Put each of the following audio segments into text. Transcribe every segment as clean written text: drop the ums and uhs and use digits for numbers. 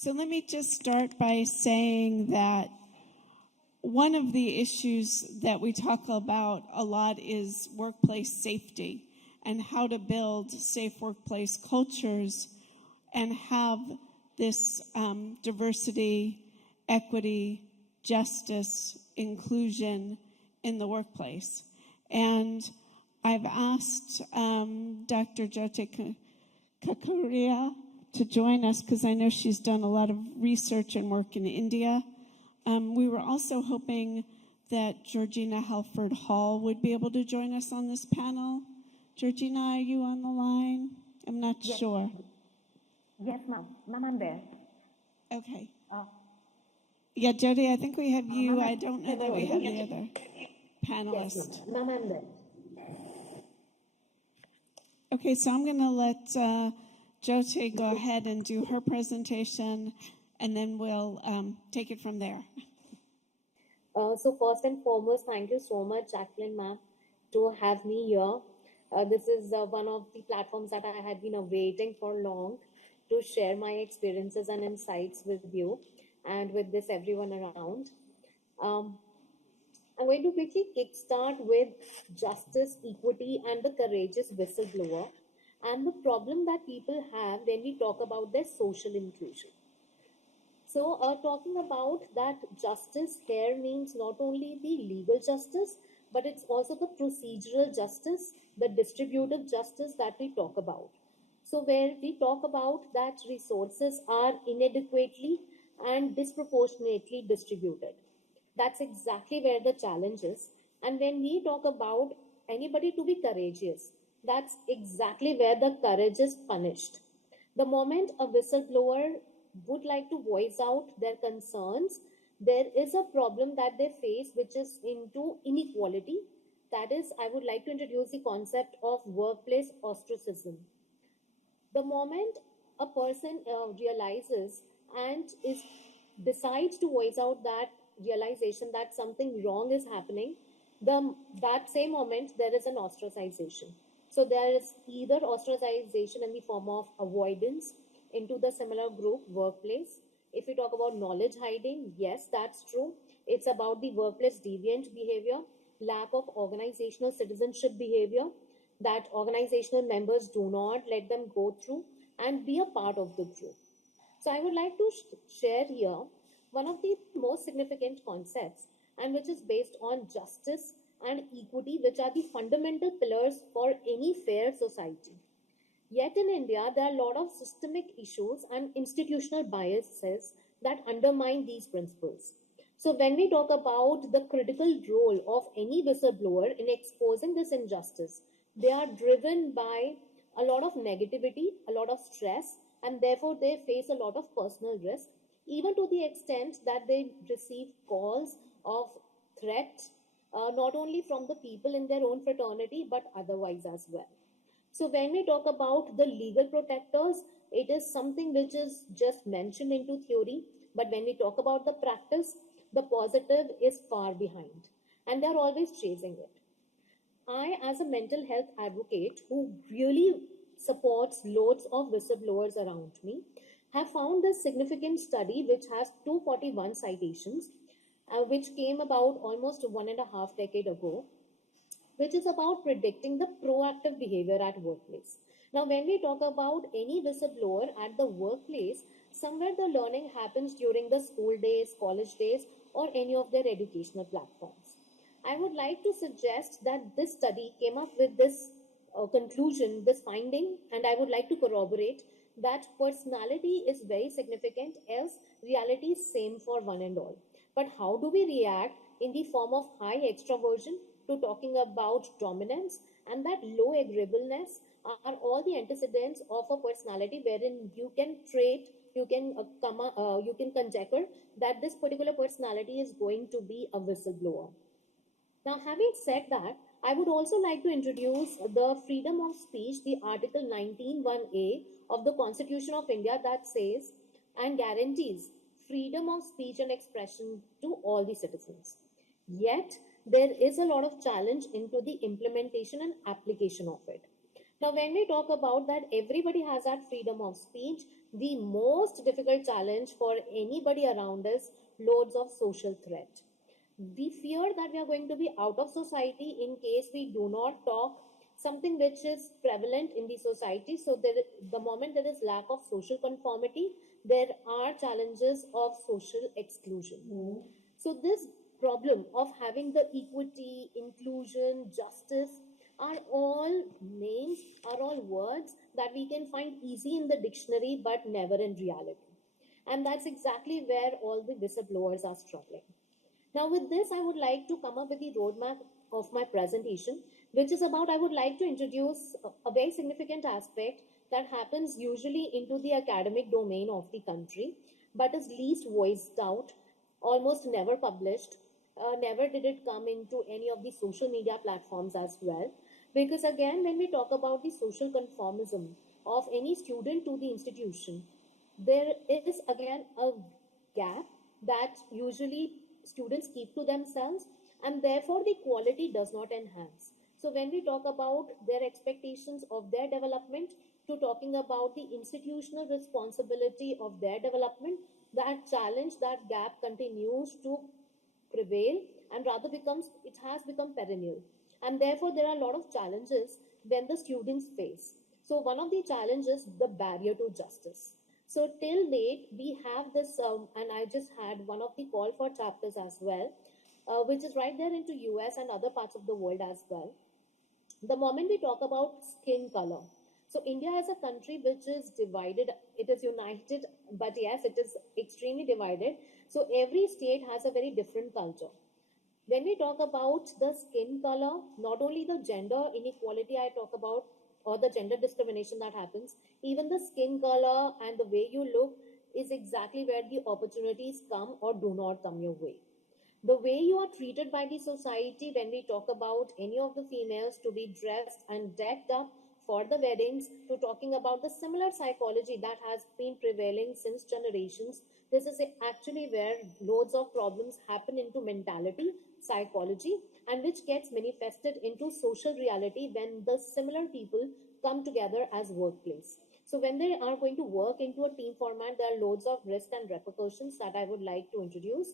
So let me just start by saying that one of the issues that we talk about a lot is workplace safety and how to build safe workplace cultures and have this diversity, equity, justice, inclusion in the workplace. And I've asked Dr. Jyoti Kukreja to join us because I know she's done a lot of research and work in India. We were also hoping that Georgina Halford Hall would be able to join us on this panel. Georgina, are you on the line? I'm not sure. Yes, ma'am. Ma'am, I'm there. Okay. Yeah, Jyoti, I think we have you. Ma'am, I don't know that we have the other panelist. Yes, ma'am, I'm there. Okay, so I'm going to let Jyoti go ahead and do her presentation, and then we'll take it from there. So first and foremost, thank you so much, Jacqueline, ma'am, to have me here. This is one of the platforms that I had been awaiting for long to share my experiences and insights with you and with this everyone around. I'm going to quickly kickstart with justice, equity, and the courageous whistleblower, and the problem that people have when we talk about their social inclusion. So talking about that justice here means not only the legal justice, but it's also the procedural justice, the distributive justice that we talk about. So where we talk about that resources are inadequately and disproportionately distributed. That's exactly where the challenge is. And when we talk about anybody to be courageous, that's exactly where the courage is punished. The moment a whistleblower would like to voice out their concerns, there is a problem that they face, which is into inequality. That is, I would like to introduce the concept of workplace ostracism. The moment a person realizes and decides to voice out that realization that something wrong is happening, that same moment there is an ostracization. So there is either ostracization in the form of avoidance into the similar group workplace. If we talk about knowledge hiding, yes, that's true. It's about the workplace deviant behavior, lack of organizational citizenship behavior that organizational members do not let them go through and be a part of the group. So I would like to share here one of the most significant concepts, and which is based on justice and equity, which are the fundamental pillars for any fair society. Yet in India, there are a lot of systemic issues and institutional biases that undermine these principles. So when we talk about the critical role of any whistleblower in exposing this injustice, they are driven by a lot of negativity, a lot of stress, and therefore they face a lot of personal risk, even to the extent that they receive calls of threat, not only from the people in their own fraternity, but otherwise as well. So when we talk about the legal protectors, it is something which is just mentioned into theory, but when we talk about the practice, the positive is far behind, and they're always chasing it. I, as a mental health advocate who really supports loads of whistleblowers around me, have found this significant study which has 241 citations, which came about almost 1.5 decades ago, which is about predicting the proactive behavior at workplace. Now, when we talk about any whistleblower at the workplace, somewhere the learning happens during the school days, college days, or any of their educational platforms. I would like to suggest that this study came up with this conclusion, this finding, and I would like to corroborate that personality is very significant, else reality is same for one and all. But how do we react in the form of high extroversion to talking about dominance, and that low agreeableness are all the antecedents of a personality wherein you can trait, you can conjecture that this particular personality is going to be a whistleblower. Now, having said that, I would also like to introduce the freedom of speech, the Article 19(1)(a) of the Constitution of India that says and guarantees freedom of speech and expression to all the citizens. Yet, there is a lot of challenge into the implementation and application of it. Now, when we talk about that everybody has that freedom of speech, the most difficult challenge for anybody around is loads of social threat. We fear that we are going to be out of society in case we do not talk something which is prevalent in the society. So the moment there is lack of social conformity, there are challenges of social exclusion. So this problem of having the equity, inclusion, justice are all names, are all words that we can find easy in the dictionary but never in reality. And that's exactly where all the whistleblowers are struggling. Now, with this, I would like to come up with the roadmap of my presentation, which is about I would like to introduce a very significant aspect that happens usually into the academic domain of the country, but is least voiced out, almost never published, never did it come into any of the social media platforms as well. Because again, when we talk about the social conformism of any student to the institution, there is again a gap that usually students keep to themselves, and therefore the quality does not enhance. So when we talk about their expectations of their development to talking about the institutional responsibility of their development, that challenge, that gap continues to prevail, and rather becomes, it has become perennial, and therefore there are a lot of challenges when the students face. So one of the challenges, the barrier to justice. So till date we have this and I just had one of the call for chapters as well, which is right there into US and other parts of the world as well. The moment we talk about skin color, so India is a country which is divided, it is united, but yes, it is extremely divided. So every state has a very different culture. When we talk about the skin color, not only the gender inequality I talk about, or the gender discrimination that happens, even the skin color and the way you look is exactly where the opportunities come or do not come your way. The way you are treated by the society, when we talk about any of the females to be dressed and decked up for the weddings, to talking about the similar psychology that has been prevailing since generations, this is actually where loads of problems happen into mentality, psychology, and which gets manifested into social reality when the similar people come together as workplace. So when they are going to work into a team format, there are loads of risk and repercussions that I would like to introduce.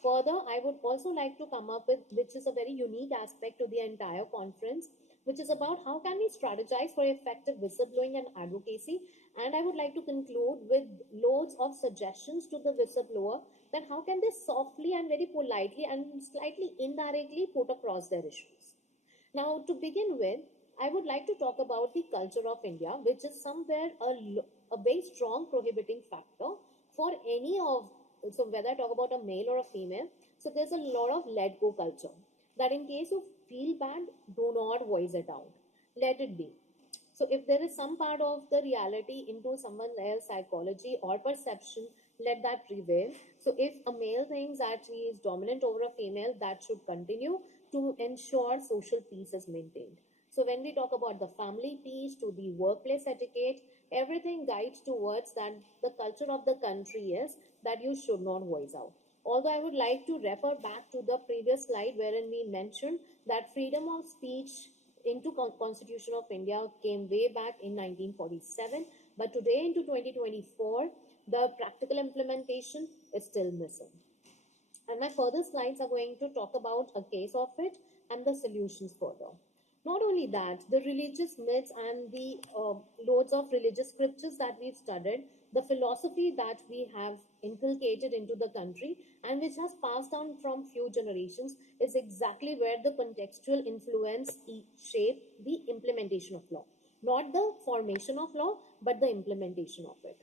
Further, I would also like to come up with, which is a very unique aspect to the entire conference, which is about how can we strategize for effective whistleblowing and advocacy. And I would like to conclude with loads of suggestions to the whistleblower that how can they softly and very politely and slightly indirectly put across their issues. Now, to begin with, I would like to talk about the culture of India, which is somewhere a very strong prohibiting factor for any of, so whether I talk about a male or a female, so there's a lot of let go culture that in case you feel bad, do not voice it out. Let it be. So if there is some part of the reality into someone else's psychology or perception, let that prevail. So if a male thinks that he is dominant over a female, that should continue to ensure social peace is maintained. So when we talk about the family peace to the workplace etiquette, everything guides towards that the culture of the country is that you should not voice out. Although I would like to refer back to the previous slide wherein we mentioned that freedom of speech into Constitution of India came way back in 1947, but today into 2024, the practical implementation is still missing. And my further slides are going to talk about a case of it and the solutions further. Not only that, the religious myths and the loads of religious scriptures that we've studied, the philosophy that we have inculcated into the country and which has passed down from few generations is exactly where the contextual influence shape the implementation of law. Not the formation of law, but the implementation of it.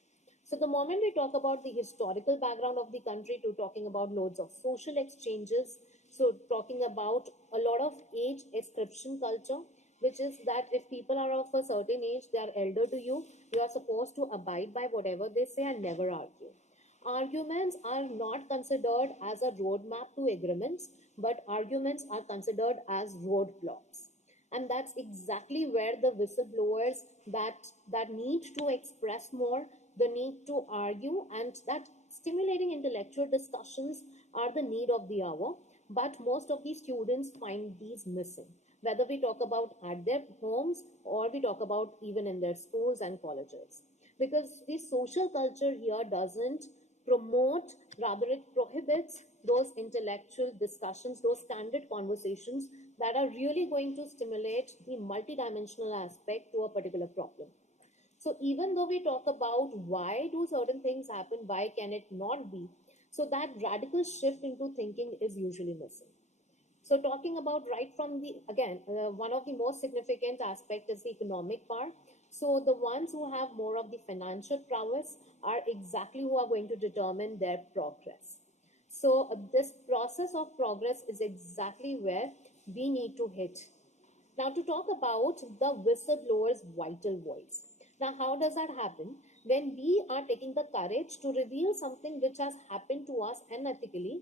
So the moment we talk about the historical background of the country to talking about loads of social exchanges, so talking about a lot of age ascription culture, which is that if people are of a certain age, they are elder to you, you are supposed to abide by whatever they say and never argue. Arguments are not considered as a roadmap to agreements, but arguments are considered as roadblocks. And that's exactly where the whistleblowers that need to express more, the need to argue, and that stimulating intellectual discussions are the need of the hour. But most of the students find these missing. whether we talk about at their homes or we talk about even in their schools and colleges. Because the social culture here doesn't promote, rather it prohibits those intellectual discussions, those candid conversations that are really going to stimulate the multidimensional aspect to a particular problem. So even though we talk about why do certain things happen, why can it not be, so that radical shift into thinking is usually missing. So talking about right from the, again, one of the most significant aspect is the economic part. So the ones who have more of the financial prowess are exactly who are going to determine their progress. So this process of progress is exactly where we need to hit. Now, to talk about the whistleblower's vital voice. Now, how does that happen? When we are taking the courage to reveal something which has happened to us unethically,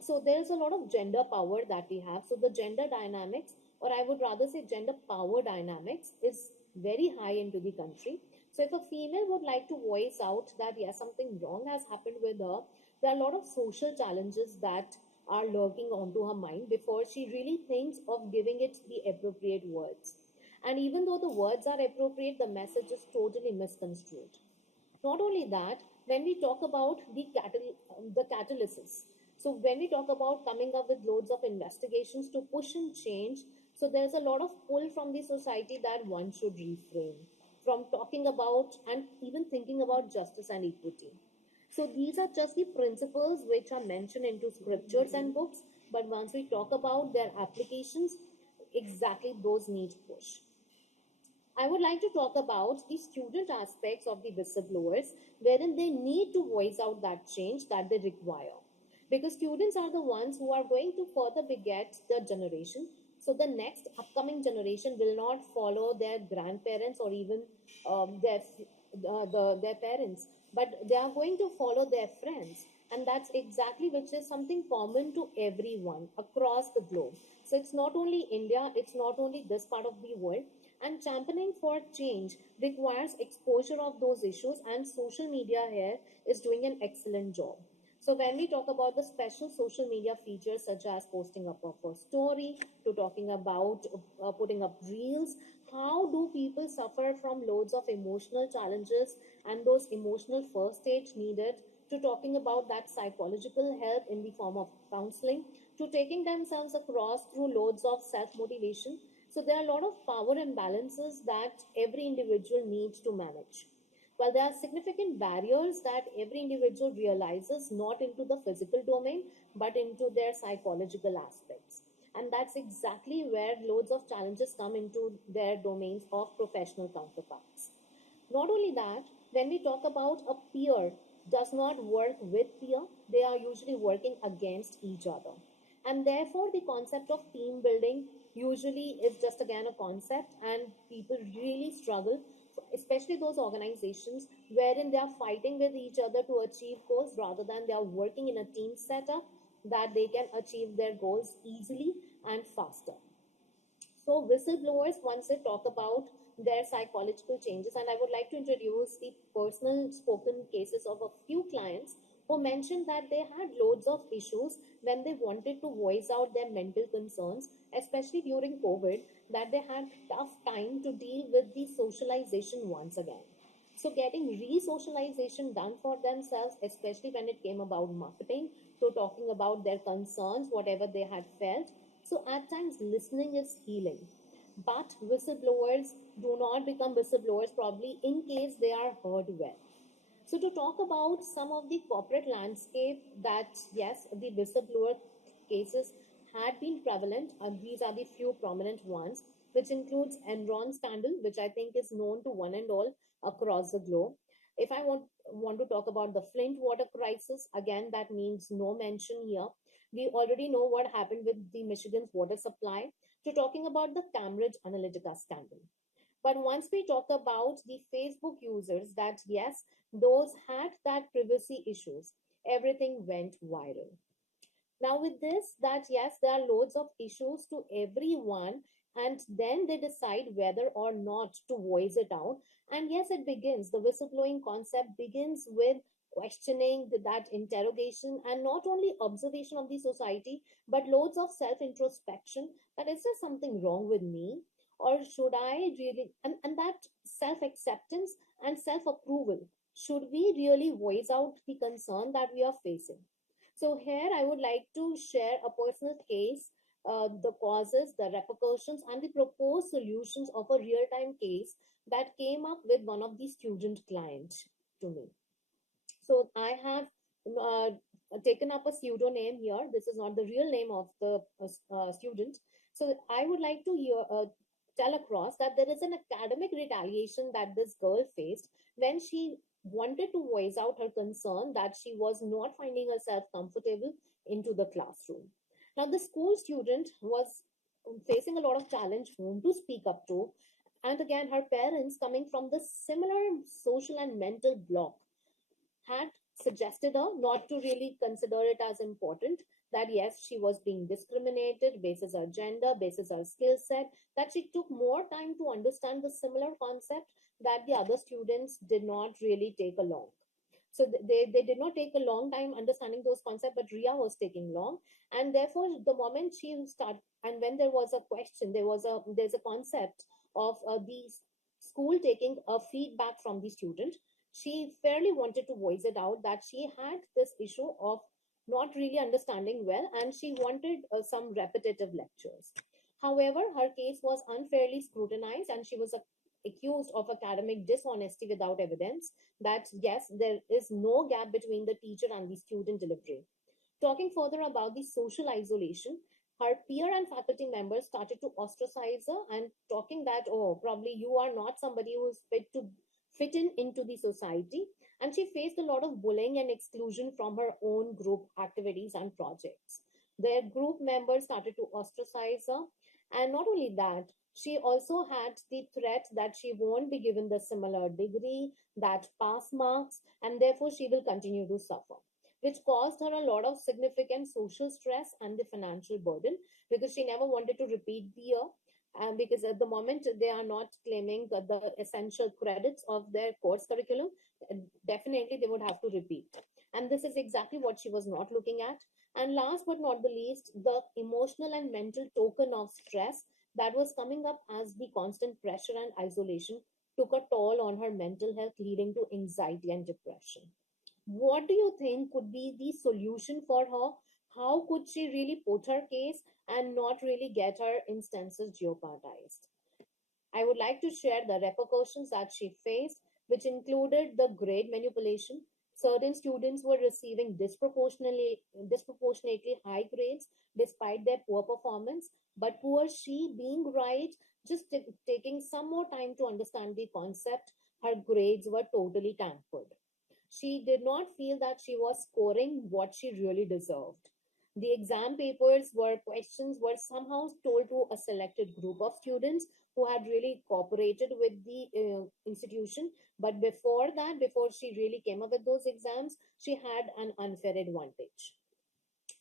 so there's a lot of gender power that we have. So the gender dynamics, or I would rather say gender power dynamics, is very high into the country. So if a female would like to voice out that yes, something wrong has happened with her, there are a lot of social challenges that are lurking onto her mind before she really thinks of giving it the appropriate words. And even though the words are appropriate, the message is totally misconstrued. Not only that, when we talk about the catalysis, so when we talk about coming up with loads of investigations to push and change, so there's a lot of pull from the society that one should refrain from talking about and even thinking about justice and equity. So these are just the principles which are mentioned into scriptures and books, but once we talk about their applications, exactly those need push. I would like to talk about the student aspects of the whistleblowers, wherein they need to voice out that change that they require. Because students are the ones who are going to further beget the generation. So the next upcoming generation will not follow their grandparents or even their parents, but they are going to follow their friends. And that's exactly which is something common to everyone across the globe. So it's not only India, it's not only this part of the world, and championing for change requires exposure of those issues, and social media here is doing an excellent job. So when we talk about the special social media features such as posting up of a story to talking about putting up reels, how do people suffer from loads of emotional challenges and those emotional first aid needed, to talking about that psychological help in the form of counseling, to taking themselves across through loads of self motivation. So there are a lot of power imbalances that every individual needs to manage. While there are significant barriers that every individual realizes not into the physical domain, but into their psychological aspects. And that's exactly where loads of challenges come into their domains of professional counterparts. Not only that, when we talk about a peer does not work with peer, they are usually working against each other. And therefore, the concept of team building usually is just again a concept, and people really struggle, especially those organizations wherein they are fighting with each other to achieve goals rather than they are working in a team setup that they can achieve their goals easily and faster. So whistleblowers, once they talk about their psychological changes, and I would like to introduce the personal spoken cases of a few clients who mentioned that they had loads of issues when they wanted to voice out their mental concerns, especially during COVID, that they had tough time to deal with the socialization once again. So getting re-socialization done for themselves, especially when it came about marketing, to talking about their concerns, whatever they had felt. So at times, listening is healing. But whistleblowers do not become whistleblowers probably in case they are heard well. So to talk about some of the corporate landscape that, yes, the whistleblower cases had been prevalent, and these are the few prominent ones, which includes Enron scandal, which I think is known to one and all across the globe. If I want to talk about the Flint water crisis, again, that means no mention here. We already know what happened with the Michigan's water supply, to talking about the Cambridge Analytica scandal. But once we talk about the Facebook users, that yes, those had that privacy issues, everything went viral. Now, with this, that yes, there are loads of issues to everyone, and then they decide whether or not to voice it out. And yes, it begins, the whistleblowing concept begins with questioning, that interrogation, and not only observation of the society, but loads of self introspection, that is there something wrong with me, or should I really, and that self acceptance and self approval, should we really voice out the concern that we are facing? So here I would like to share a personal case, the causes, the repercussions, and the proposed solutions of a real-time case that came up with one of the student clients to me. So I have taken up a pseudonym here. This is not the real name of the student. So I would like to tell across that there is an academic retaliation that this girl faced when she wanted to voice out her concern that she was not finding herself comfortable into the classroom. Now, the school student was facing a lot of challenge whom to speak up to. And again, her parents, coming from the similar social and mental block, had suggested her not to really consider it as important, that yes, she was being discriminated basis her gender, basis her skill set, that she took more time to understand the similar concept that the other students did not really take along. So they did not take a long time understanding those concepts, but Ria was taking long. And therefore, the moment she started, and when there was a question, there's a concept of the school taking a feedback from the student, she fairly wanted to voice it out that she had this issue of not really understanding well, and she wanted some repetitive lectures. However, her case was unfairly scrutinized, and she was accused of academic dishonesty without evidence, that yes, there is no gap between the teacher and the student delivery. Talking further about the social isolation, her peer and faculty members started to ostracize her and talking that, oh, probably you are not somebody who is fit to fit in into the society. And she faced a lot of bullying and exclusion from her own group activities and projects. Their group members started to ostracize her. And not only that, she also had the threat that she won't be given the similar degree, that pass marks, and therefore she will continue to suffer, which caused her a lot of significant social stress and the financial burden, because she never wanted to repeat the year. Because at the moment they are not claiming the essential credits of their course curriculum, definitely they would have to repeat. And this is exactly what she was not looking at. And last but not the least, the emotional and mental token of stress that was coming up as the constant pressure and isolation took a toll on her mental health, leading to anxiety and depression. What do you think could be the solution for her? How could she really put her case and not really get her instances jeopardized? I would like to share the repercussions that she faced, which included the grade manipulation. Certain students were receiving disproportionately high grades despite their poor performance, but poor she, being right, just taking some more time to understand the concept, her grades were totally tampered. She did not feel that she was scoring what she really deserved. The exam papers were questions were somehow told to a selected group of students who had really cooperated with the institution. But before that, before she really came up with those exams, she had an unfair advantage.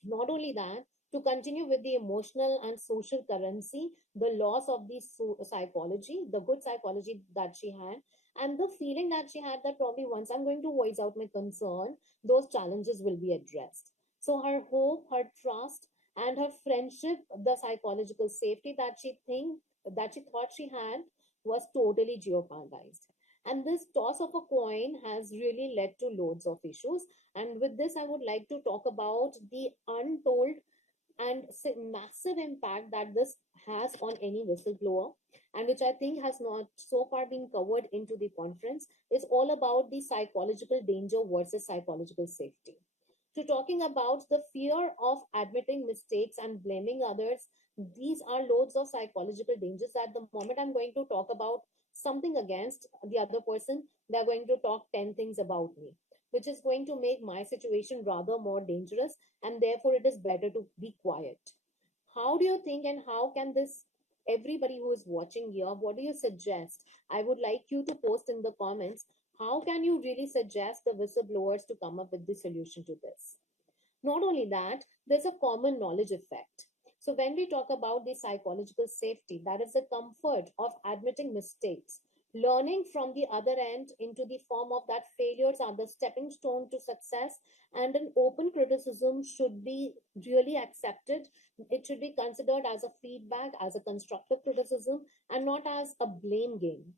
Not only that, to continue with the emotional and social currency, the loss of the psychology, the good psychology that she had, and the feeling that she had that probably once I'm going to voice out my concern, those challenges will be addressed. So her hope, her trust, and her friendship, the psychological safety that she thought she had, was totally jeopardized. And this toss of a coin has really led to loads of issues. And with this, I would like to talk about the untold and massive impact that this has on any whistleblower, and which I think has not so far been covered into the conference, is all about the psychological danger versus psychological safety. To talking about the fear of admitting mistakes and blaming others, these are loads of psychological dangers. At the moment I'm going to talk about something against the other person, they're going to talk 10 things about me, which is going to make my situation rather more dangerous, and therefore it is better to be quiet. How do you think, and how can this, everybody who is watching here, what do you suggest? I would like you to post in the comments, how can you really suggest the whistleblowers to come up with the solution to this? Not only that, there's a common knowledge effect. So when we talk about the psychological safety, that is the comfort of admitting mistakes, Learning from the other end into the form of that failures are the stepping stone to success, and an open criticism should be really accepted. It should be considered as a feedback, as a constructive criticism, and not as a blame game.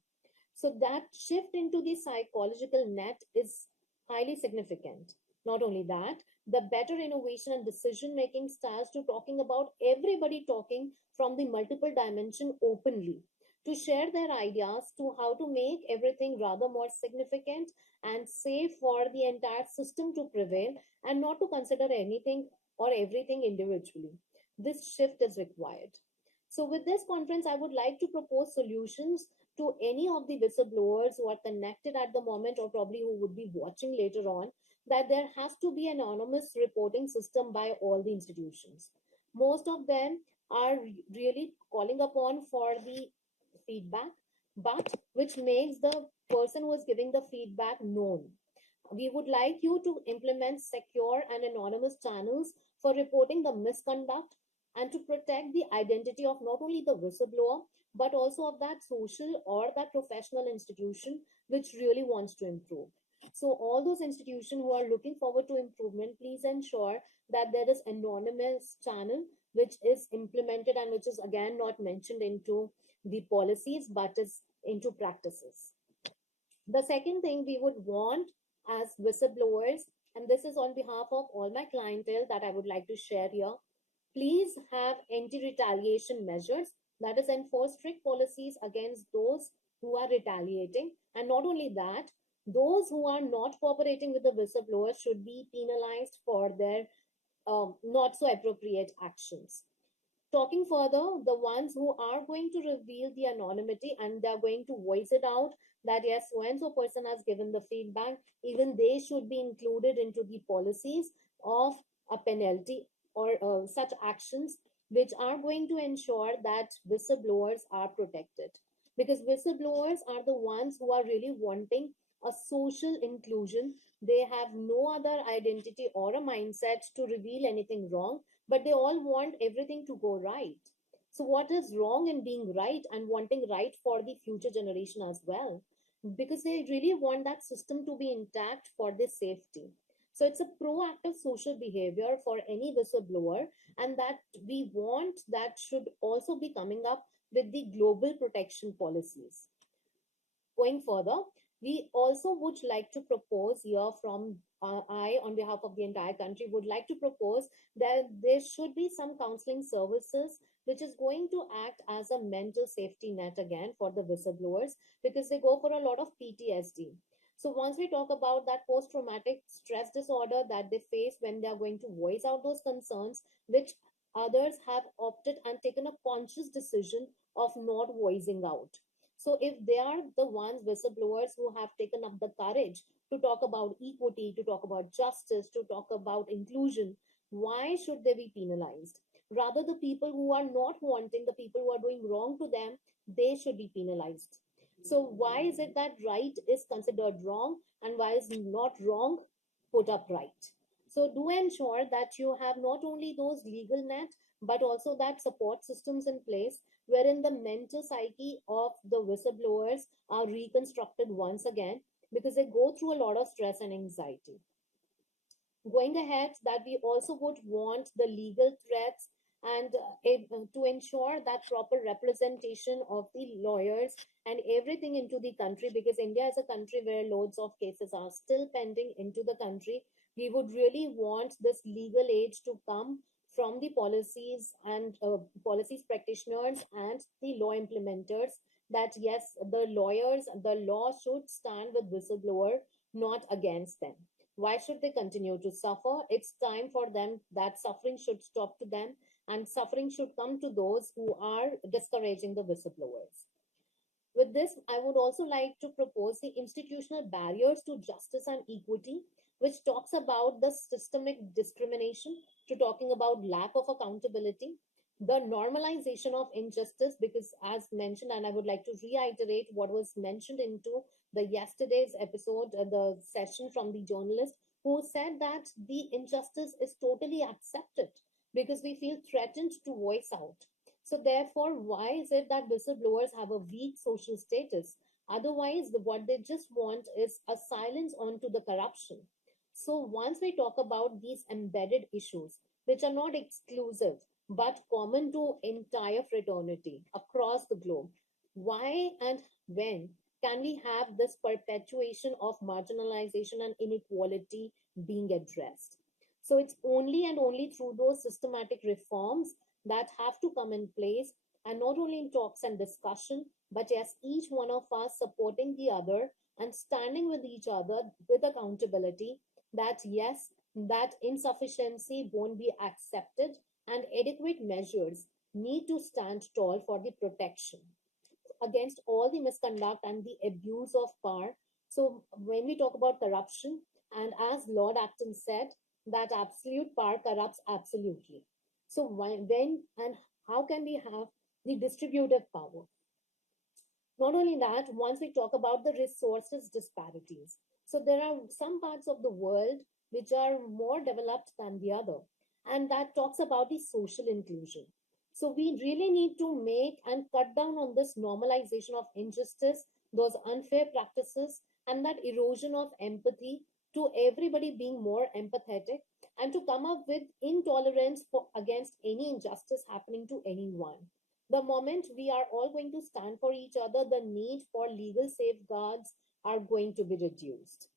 So that shift into the psychological net is highly significant. Not only that, the better innovation and decision making starts to talking about everybody talking from the multiple dimension openly to share their ideas to how to make everything rather more significant and safe for the entire system to prevail, and not to consider anything or everything individually. This shift is required. So, with this conference, I would like to propose solutions to any of the whistleblowers who are connected at the moment, or probably who would be watching later on, that there has to be an anonymous reporting system by all the institutions. Most of them are really calling upon for the feedback, but which makes the person who is giving the feedback known. We would like you to implement secure and anonymous channels for reporting the misconduct and to protect the identity of not only the whistleblower but also of that social or that professional institution which really wants to improve. So all those institutions who are looking forward to improvement, please ensure that there is anonymous channel which is implemented and which is again not mentioned into the policies but is into practices. The second thing we would want as whistleblowers, and this is on behalf of all my clientele that I would like to share here, please have anti retaliation measures, that is, enforce strict policies against those who are retaliating. And not only that, those who are not cooperating with the whistleblowers should be penalized for their not so appropriate actions. Talking further, the ones who are going to reveal the anonymity and they're going to voice it out that yes, so and so person has given the feedback, even they should be included into the policies of a penalty or such actions which are going to ensure that whistleblowers are protected. Because whistleblowers are the ones who are really wanting a social inclusion. They have no other identity or a mindset to reveal anything wrong, but they all want everything to go right. So, what is wrong in being right and wanting right for the future generation as well? Because they really want that system to be intact for their safety. So, it's a proactive social behavior for any whistleblower, and that we want that should also be coming up with the global protection policies. Going further, we also would like to propose here from I, on behalf of the entire country, would like to propose that there should be some counseling services which is going to act as a mental safety net again for the whistleblowers because they go for a lot of PTSD. So once we talk about that post-traumatic stress disorder that they face when they are going to voice out those concerns, which others have opted and taken a conscious decision of not voicing out. So if they are the ones whistleblowers who have taken up the courage to talk about equity, to talk about justice, to talk about inclusion, why should they be penalized? Rather, the people who are not wanting, the people who are doing wrong to them, they should be penalized. So why is it that right is considered wrong and why is not wrong put up right? So do ensure that you have not only those legal net, but also that support systems in place wherein the mental psyche of the whistleblowers are reconstructed once again because they go through a lot of stress and anxiety. Going ahead, that we also would want the legal threats and to ensure that proper representation of the lawyers and everything into the country, because India is a country where loads of cases are still pending into the country. We would really want this legal aid to come from the policies and policies practitioners and the law implementers, that yes, the lawyers, the law should stand with whistleblower, not against them. Why should they continue to suffer? It's time for them that suffering should stop to them and suffering should come to those who are discouraging the whistleblowers. With this, I would also like to propose the institutional barriers to justice and equity, which talks about the systemic discrimination, to talking about lack of accountability, the normalization of injustice, because as mentioned, and I would like to reiterate what was mentioned into the yesterday's episode, the session from the journalist who said that the injustice is totally accepted because we feel threatened to voice out. So therefore, why is it that whistleblowers have a weak social status? Otherwise, what they just want is a silence onto the corruption. So once we talk about these embedded issues, which are not exclusive but common to entire fraternity across the globe, why and when can we have this perpetuation of marginalization and inequality being addressed? So it's only and only through those systematic reforms that have to come in place, and not only in talks and discussion, but yes, each one of us supporting the other and standing with each other with accountability, that yes, that insufficiency won't be accepted and adequate measures need to stand tall for the protection against all the misconduct and the abuse of power. So when we talk about corruption, and as Lord Acton said, that absolute power corrupts absolutely. So when and how can we have the distributive power? Not only that, once we talk about the resources disparities, so there are some parts of the world which are more developed than the other, and that talks about the social inclusion. So we really need to make and cut down on this normalization of injustice, those unfair practices, and that erosion of empathy, to everybody being more empathetic, and to come up with intolerance against any injustice happening to anyone. The moment we are all going to stand for each other, the need for legal safeguards are going to be reduced.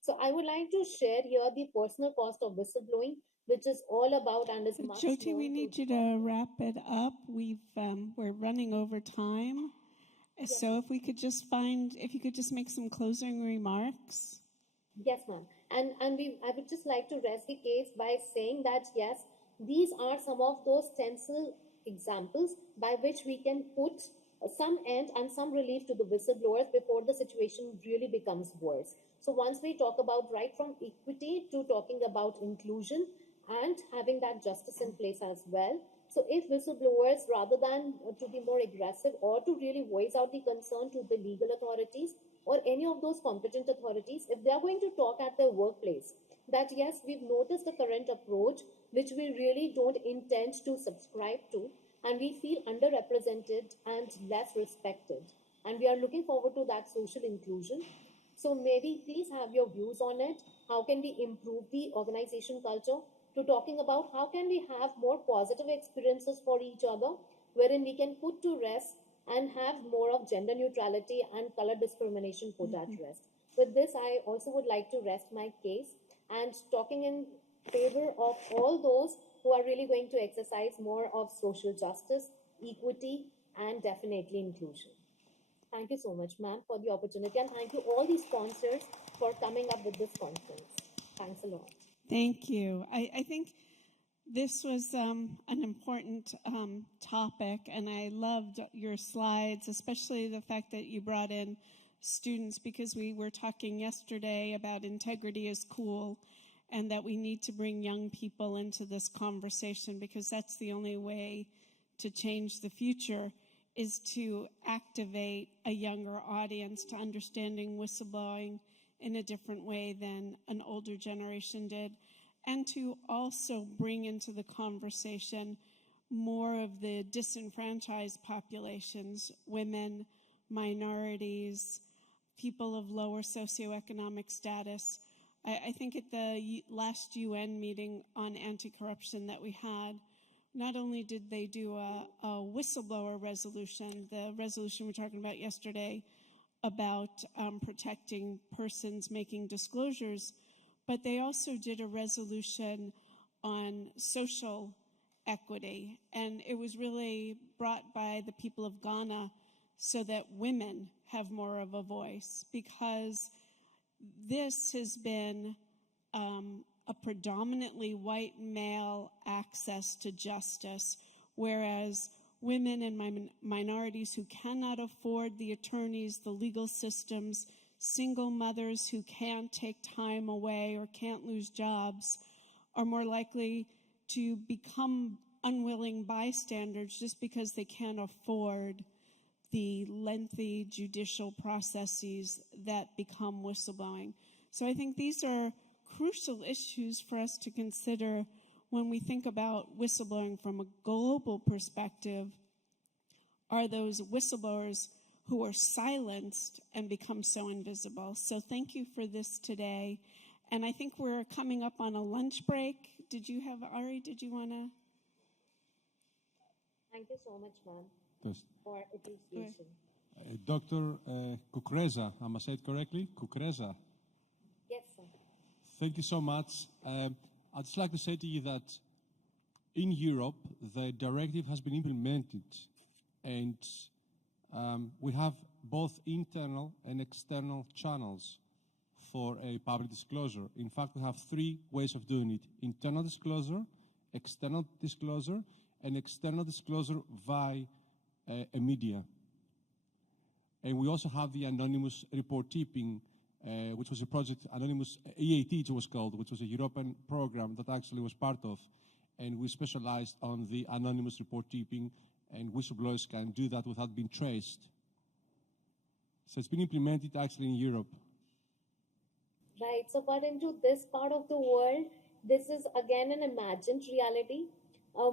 So I would like to share here the personal cost of whistleblowing, which is all about and is much Jyoti, we known need you to wrap it up. We're running over time. Yes, So if you could just make some closing remarks. yes, ma'am. I would just like to rest the case by saying that yes, these are some of those stencil examples by which we can put some end and some relief to the whistleblowers before the situation really becomes worse. So once we talk about right from equity to talking about inclusion and having that justice in place as well. So if whistleblowers, rather than to be more aggressive or to really voice out the concern to the legal authorities or any of those competent authorities, if they are going to talk at their workplace, that yes, we've noticed the current approach, which we really don't intend to subscribe to, and we feel underrepresented and less respected, and we are looking forward to that social inclusion. So maybe please have your views on it. How can we improve the organization culture? To talking about how can we have more positive experiences for each other, wherein we can put to rest and have more of gender neutrality and color discrimination put at rest. With this, I also would like to rest my case and talking in favor of all those who are really going to exercise more of social justice, equity, and definitely inclusion. Thank you so much, ma'am, for the opportunity, and thank you all the sponsors for coming up with this conference. Thanks a lot. Thank you. I think this was an important topic, and I loved your slides, especially the fact that you brought in students, because we were talking yesterday about integrity is cool, and that we need to bring young people into this conversation, because that's the only way to change the future, is to activate a younger audience to understanding whistleblowing in a different way than an older generation did, and to also bring into the conversation more of the disenfranchised populations, women, minorities, people of lower socioeconomic status. I think at the last UN meeting on anti-corruption that we had, not only did they do a whistleblower resolution, the resolution we were talking about yesterday about protecting persons making disclosures, but they also did a resolution on social equity. And it was really brought by the people of Ghana so that women have more of a voice, because this has been a predominantly white male access to justice, whereas women and minorities who cannot afford the attorneys, the legal systems, single mothers who can't take time away or can't lose jobs, are more likely to become unwilling bystanders just because they can't afford the lengthy judicial processes that become whistleblowing. So I think these are crucial issues for us to consider when we think about whistleblowing from a global perspective. Are those whistleblowers who are silenced and become so invisible. So thank you for this today. And I think we're coming up on a lunch break. Did you have, Ari, did you want to? Thank you so much, ma'am, for appreciation. Dr. Kukreja, am I say it correctly? Kukreja. Yes, sir. Thank you so much. I'd just like to say to you that in Europe, the directive has been implemented, and we have both internal and external channels for a public disclosure. In fact, we have three ways of doing it: internal disclosure, external disclosure, and external disclosure via a media. And we also have the anonymous report keeping, which was a project, anonymous EAT it was called, which was a European program that actually was part of. And we specialized on the anonymous report keeping, and whistleblowers can do that without being traced. So it's been implemented actually in Europe. Right. So, but into this part of the world, this is again an imagined reality.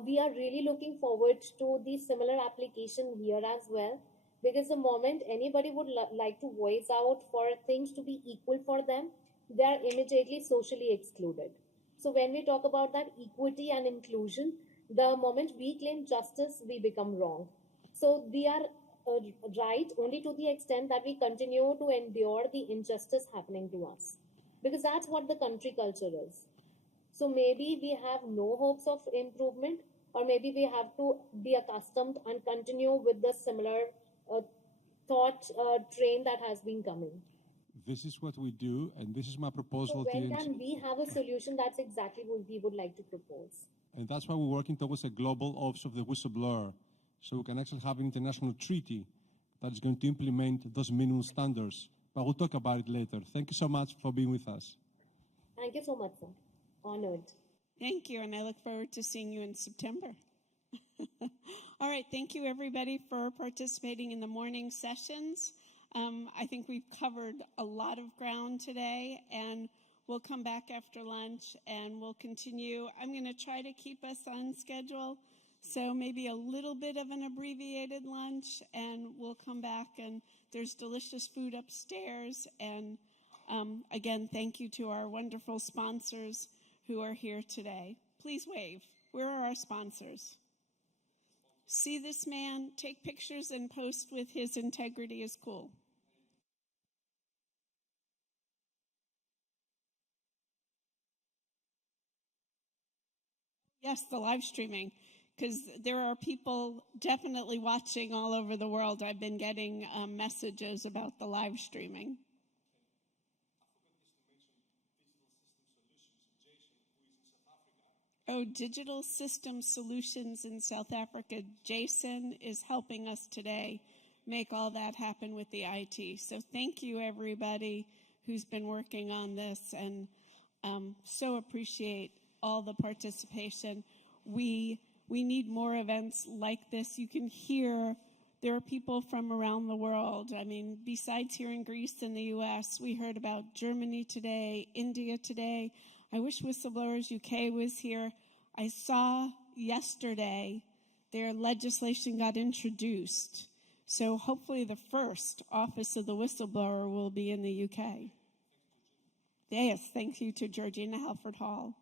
We are really looking forward to the similar application here as well, because the moment anybody would like to voice out for things to be equal for them, they are immediately socially excluded. So when we talk about that equity and inclusion, the moment we claim justice, we become wrong. So we are right only to the extent that we continue to endure the injustice happening to us, because that's what the country culture is. So maybe we have no hopes of improvement, or maybe we have to be accustomed and continue with the similar thought train that has been coming. This is what we do, and this is my proposal. So when can we have a solution? That's exactly what we would like to propose. And that's why we're working towards a global office of the whistleblower, so we can actually have an international treaty that is going to implement those minimum standards. But we'll talk about it later. Thank you so much for being with us. Thank you so much, sir. Honored. Thank you, and I look forward to seeing you in September. All right, thank you everybody for participating in the morning sessions. I think we've covered a lot of ground today, and we'll come back after lunch and we'll continue. I'm going to try to keep us on schedule, so maybe a little bit of an abbreviated lunch, and we'll come back, and there's delicious food upstairs. And again, thank you to our wonderful sponsors who are here today. Please wave. Where are our sponsors? See this man, take pictures and post with his integrity is cool. Yes, the live streaming, because there are people definitely watching all over the world. I've been getting messages about the live streaming. Oh, Digital System Solutions in South Africa. Jason is helping us today make all that happen with the IT. So thank you, everybody who's been working on this, and so appreciate all the participation. We need more events like this. You can hear there are people from around the world. I mean, besides here in Greece and the US, we heard about Germany today, India today. I wish Whistleblowers UK was here. I saw yesterday their legislation got introduced. So hopefully the first office of the whistleblower will be in the UK. Yes, thank you to Georgina Halford Hall.